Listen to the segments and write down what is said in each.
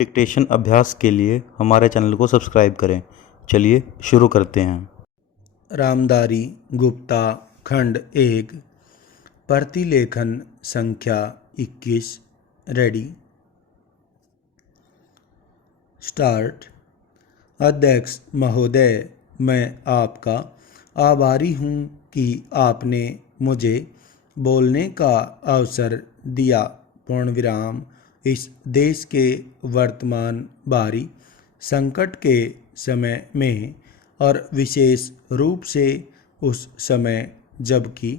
Dictation अभ्यास के लिए हमारे चैनल को सब्सक्राइब करें। चलिए शुरू करते हैं। रामधारी गुप्ता खंड 1 प्रतिलेखन संख्या 21 रेडी स्टार्ट। अध्यक्ष महोदय, मैं आपका आभारी हूँ कि आपने मुझे बोलने का अवसर दिया। पूर्णविराम। इस देश के वर्तमान भारी संकट के समय में और विशेष रूप से उस समय जबकि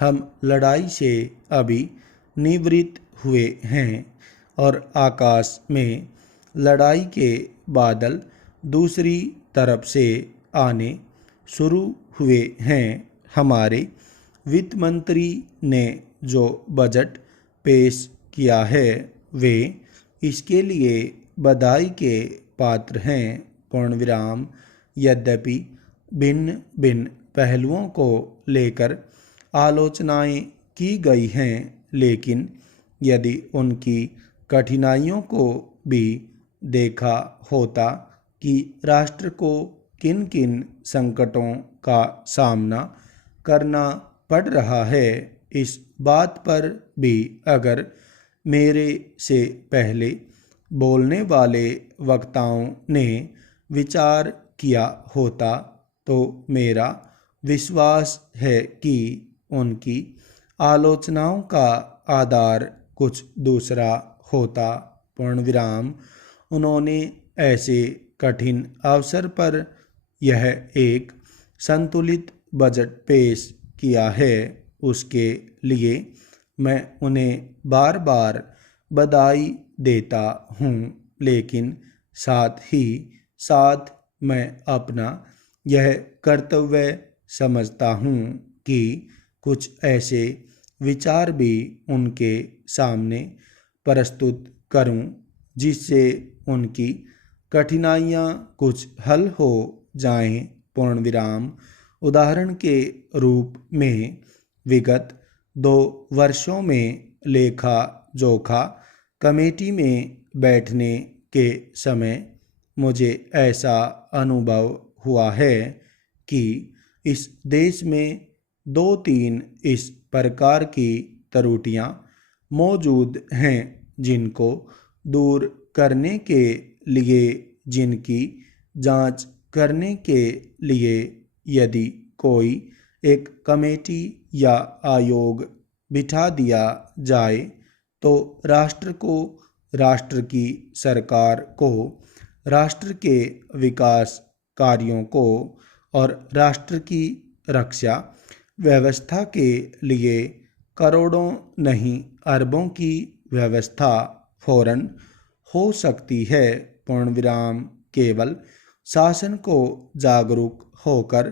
हम लड़ाई से अभी निवृत्त हुए हैं और आकाश में लड़ाई के बादल दूसरी तरफ से आने शुरू हुए हैं, हमारे वित्त मंत्री ने जो बजट पेश किया है वे इसके लिए बधाई के पात्र हैं। पूर्णविराम। यद्यपि भिन्न भिन्न पहलुओं को लेकर आलोचनाएं की गई हैं, लेकिन यदि उनकी कठिनाइयों को भी देखा होता कि राष्ट्र को किन किन संकटों का सामना करना पड़ रहा है, इस बात पर भी अगर मेरे से पहले बोलने वाले वक्ताओं ने विचार किया होता तो मेरा विश्वास है कि उनकी आलोचनाओं का आधार कुछ दूसरा होता। पूर्णविराम। उन्होंने ऐसे कठिन अवसर पर यह एक संतुलित बजट पेश किया है, उसके लिए मैं उन्हें बार बार बधाई देता हूँ, लेकिन साथ ही साथ मैं अपना यह कर्तव्य समझता हूँ कि कुछ ऐसे विचार भी उनके सामने प्रस्तुत करूँ जिससे उनकी कठिनाइयाँ कुछ हल हो जाएं। पूर्णविराम। उदाहरण के रूप में विगत 2 वर्षों में लेखा जोखा कमेटी में बैठने के समय मुझे ऐसा अनुभव हुआ है कि इस देश में 2-3 इस प्रकार की त्रुटियां मौजूद हैं जिनको दूर करने के लिए, जिनकी जांच करने के लिए यदि कोई एक कमेटी या आयोग बिठा दिया जाए तो राष्ट्र को, राष्ट्र की सरकार को, राष्ट्र के विकास कार्यों को और राष्ट्र की रक्षा व्यवस्था के लिए करोड़ों नहीं अरबों की व्यवस्था फौरन हो सकती है। पूर्णविराम। केवल शासन को जागरूक होकर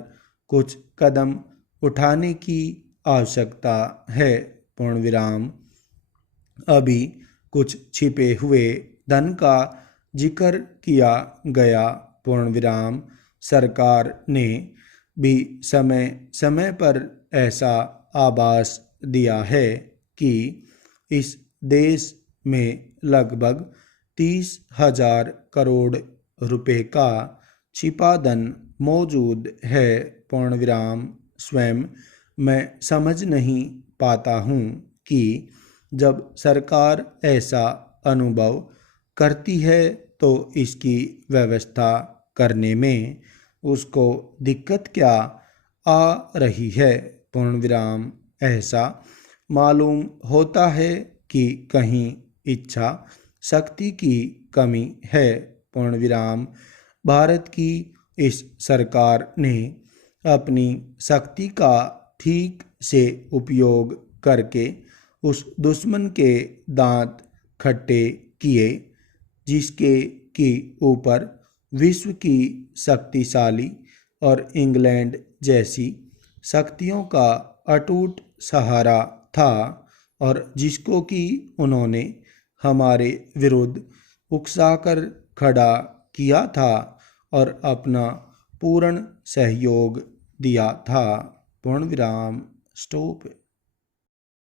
कुछ कदम उठाने की आवश्यकता है। पूर्णविराम। अभी कुछ छिपे हुए धन का जिक्र किया गया। पूर्णविराम। सरकार ने भी समय समय पर ऐसा आभास दिया है कि इस देश में लगभग 30,000 करोड़ रुपए का छिपा धन मौजूद है। पूर्णविराम। स्वयं मैं समझ नहीं पाता हूँ कि जब सरकार ऐसा अनुभव करती है तो इसकी व्यवस्था करने में उसको दिक्कत क्या आ रही है। पूर्णविराम। ऐसा मालूम होता है कि कहीं इच्छा शक्ति की कमी है। पूर्णविराम। भारत की इस सरकार ने अपनी शक्ति का ठीक से उपयोग करके उस दुश्मन के दांत खट्टे किए जिसके की ऊपर विश्व की शक्तिशाली और इंग्लैंड जैसी शक्तियों का अटूट सहारा था और जिसको कि उन्होंने हमारे विरुद्ध उकसाकर खड़ा किया था और अपना पूर्ण सहयोग दिया था। पूर्णविराम। स्टॉप।